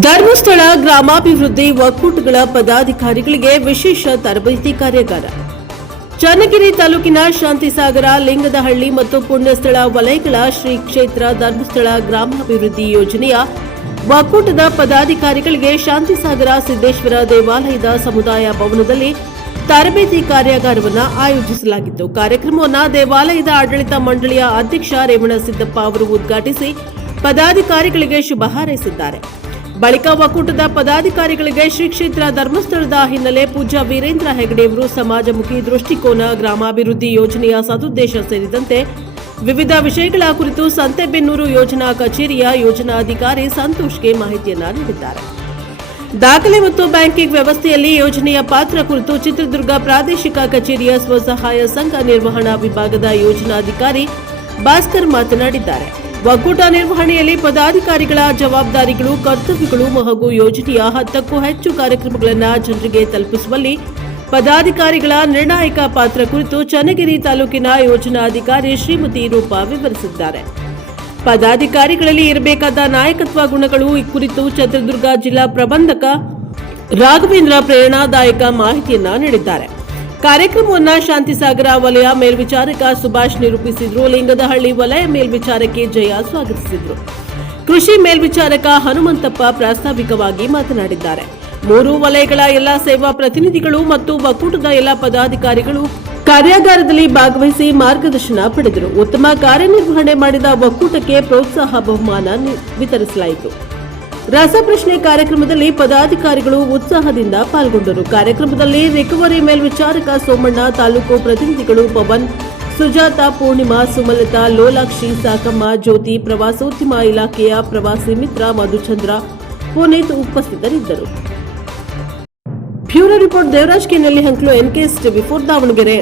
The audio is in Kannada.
ಧರ್ಮಸ್ಥಳ ಗ್ರಾಮಾಭಿವೃದ್ಧಿ ಒಕ್ಕೂಟಗಳ ಪದಾಧಿಕಾರಿಗಳಿಗೆ ವಿಶೇಷ ತರಬೇತಿ ಕಾರ್ಯಾಗಾರ. ಚನ್ನಗಿರಿ ತಾಲೂಕಿನ ಶಾಂತಿಸಾಗರ, ಲಿಂಗದಹಳ್ಳಿ ಮತ್ತು ಪುಣ್ಯಸ್ಥಳ ವಲಯಗಳ ಶ್ರೀ ಕ್ಷೇತ್ರ ಧರ್ಮಸ್ಥಳ ಗ್ರಾಮಾಭಿವೃದ್ಧಿ ಯೋಜನೆಯ ಒಕ್ಕೂಟದ ಪದಾಧಿಕಾರಿಗಳಿಗೆ ಶಾಂತಿಸಾಗರ ಸಿದ್ದೇಶ್ವರ ದೇವಾಲಯದ ಸಮುದಾಯ ಭವನದಲ್ಲಿ ತರಬೇತಿ ಕಾರ್ಯಾಗಾರವನ್ನು ಆಯೋಜಿಸಲಾಗಿತ್ತು. ಕಾರ್ಯಕ್ರಮವನ್ನು ದೇವಾಲಯದ ಆಡಳಿತ ಮಂಡಳಿಯ ಅಧ್ಯಕ್ಷ ರೇವಣ ಸಿದ್ದಪ್ಪ ಅವರು ಉದ್ಘಾಟಿಸಿ ಪದಾಧಿಕಾರಿಗಳಿಗೆ ಶುಭ ಹಾರೈಸಿದ್ದಾರೆ. ಬಳಿಕ ಒಕ್ಕೂಟದ ಪದಾಧಿಕಾರಿಗಳಿಗೆ ಶ್ರೀ ಕ್ಷೇತ್ರ ಧರ್ಮಸ್ಥಳದ ಹಿನ್ನೆಲೆ ಪೂಜ್ಯ ವೀರೇಂದ್ರ ಹೆಗಡೆಯವರು ಸಮಾಜಮುಖಿ ದೃಷ್ಟಿಕೋನ ಗ್ರಾಮಾಭಿವೃದ್ಧಿ ಯೋಜನೆಯ ಸದುದ್ದೇಶ ಸೇರಿದಂತೆ ವಿವಿಧ ವಿಷಯಗಳ ಕುರಿತು ಸಂತೆಬೆನ್ನೂರು ಯೋಜನಾ ಕಚೇರಿಯ ಯೋಜನಾಧಿಕಾರಿ ಸಂತೋಷ್ಗೆ ಮಾಹಿತಿಯನ್ನ ನೀಡಿದ್ದಾರೆ. ದಾಖಲೆ ಮತ್ತು ಬ್ಯಾಂಕಿಂಗ್ ವ್ಯವಸ್ಥೆಯಲ್ಲಿ ಯೋಜನೆಯ ಪಾತ್ರ ಕುರಿತು ಚಿತ್ರದುರ್ಗ ಪ್ರಾದೇಶಿಕ ಕಚೇರಿಯ ಸ್ವಸಹಾಯ ಸಂಘ ನಿರ್ವಹಣಾ ವಿಭಾಗದ ಯೋಜನಾಧಿಕಾರಿ ಭಾಸ್ಕರ್ ಮಾತನಾಡಿದ್ದಾರೆ. ಒಕ್ಕೂಟ ನಿರ್ವಹಣೆಯಲ್ಲಿ ಪದಾಧಿಕಾರಿಗಳ ಜವಾಬ್ದಾರಿಗಳು, ಕರ್ತವ್ಯಗಳು ಹಾಗೂ ಯೋಜನೆಯ ಹತ್ತಕ್ಕೂ ಹೆಚ್ಚು ಕಾರ್ಯಕ್ರಮಗಳನ್ನು ಜನರಿಗೆ ತಲುಪಿಸುವಲ್ಲಿ ಪದಾಧಿಕಾರಿಗಳ ನಿರ್ಣಾಯಕ ಪಾತ್ರ ಕುರಿತು ಚನ್ನಗಿರಿ ತಾಲೂಕಿನ ಯೋಜನಾಧಿಕಾರಿ ಶ್ರೀಮತಿ ರೂಪಾ ವಿವರಿಸಿದ್ದಾರೆ. ಪದಾಧಿಕಾರಿಗಳಲ್ಲಿ ಇರಬೇಕಾದ ನಾಯಕತ್ವ ಗುಣಗಳು ಈ ಕುರಿತು ಚಿತ್ರದುರ್ಗ ಜಿಲ್ಲಾ ಪ್ರಬಂಧಕ ರಾಘವೇಂದ್ರ ಪ್ರೇರಣಾದಾಯಕ ಮಾಹಿತಿಯನ್ನ ನೀಡಿದ್ದಾರೆ. ಕಾರ್ಯಕ್ರಮವನ್ನ ಶಾಂತಿಸಾಗರ ವಲಯ ಮೇಲ್ವಿಚಾರಕ ಸುಭಾಷ್ ನಿರೂಪಿಸಿದ್ರು. ಲಿಂಗದಹಳ್ಳಿ ವಲಯ ಮೇಲ್ವಿಚಾರಕಿ ಜಯ ಸ್ವಾಗತಿಸಿದ್ರು. ಕೃಷಿ ಮೇಲ್ವಿಚಾರಕ ಹನುಮಂತಪ್ಪ ಪ್ರಾಸ್ತಾವಿಕವಾಗಿ ಮಾತನಾಡಿದ್ದಾರೆ. ಮೂರು ವಲಯಗಳ ಎಲ್ಲಾ ಸೇವಾ ಪ್ರತಿನಿಧಿಗಳು ಮತ್ತು ಒಕ್ಕೂಟದ ಎಲ್ಲಾ ಪದಾಧಿಕಾರಿಗಳು ಕಾರ್ಯಾಗಾರದಲ್ಲಿ ಭಾಗವಹಿಸಿ ಮಾರ್ಗದರ್ಶನ ಪಡೆದರು. ಉತ್ತಮ ಕಾರ್ಯನಿರ್ವಹಣೆ ಮಾಡಿದ ಒಕ್ಕೂಟಕ್ಕೆ ಪ್ರೋತ್ಸಾಹ ಬಹುಮಾನ ವಿತರಿಸಲಾಯಿತು. ರಸಪ್ರಶ್ನೆ ಕಾರ್ಯಕ್ರಮದಲ್ಲಿ ಪದಾಧಿಕಾರಿಗಳು ಉತ್ಸಾಹದಿಂದ ಪಾಲ್ಗೊಂಡರು. ಕಾರ್ಯಕ್ರಮದಲ್ಲಿ ರಿಕವರಿ ಮೇಲ್ವಿಚಾರಕ ಸೋಮಣ್ಣ, ತಾಲೂಕು ಪ್ರತಿನಿಧಿಗಳು ಪವನ್, ಸುಜಾತ, ಪೂರ್ಣಿಮಾ, ಸುಮಲತಾ, ಲೋಲಾಕ್ಷಿ, ಸಾಕಮ್ಮ, ಜ್ಯೋತಿ, ಪ್ರವಾಸೋದ್ಯಮ ಇಲಾಖೆಯ ಪ್ರವಾಸಿ ಮಿತ್ರ ಮಧುಚಂದ್ರ ಪುನೀತ್ ಉಪಸ್ಥಿತರಿದ್ದರು. ಬ್ಯೂರೋ ರಿಪೋರ್ಟ್ ದೇವರಾಜ್ ಕೆನಲ್ಲಿ ಹಂಕ್ಲು, ಎನ್ಕೆಎಸ್ ಟಿವಿ ಫೋರ್ ದಾವಣಗೆರೆ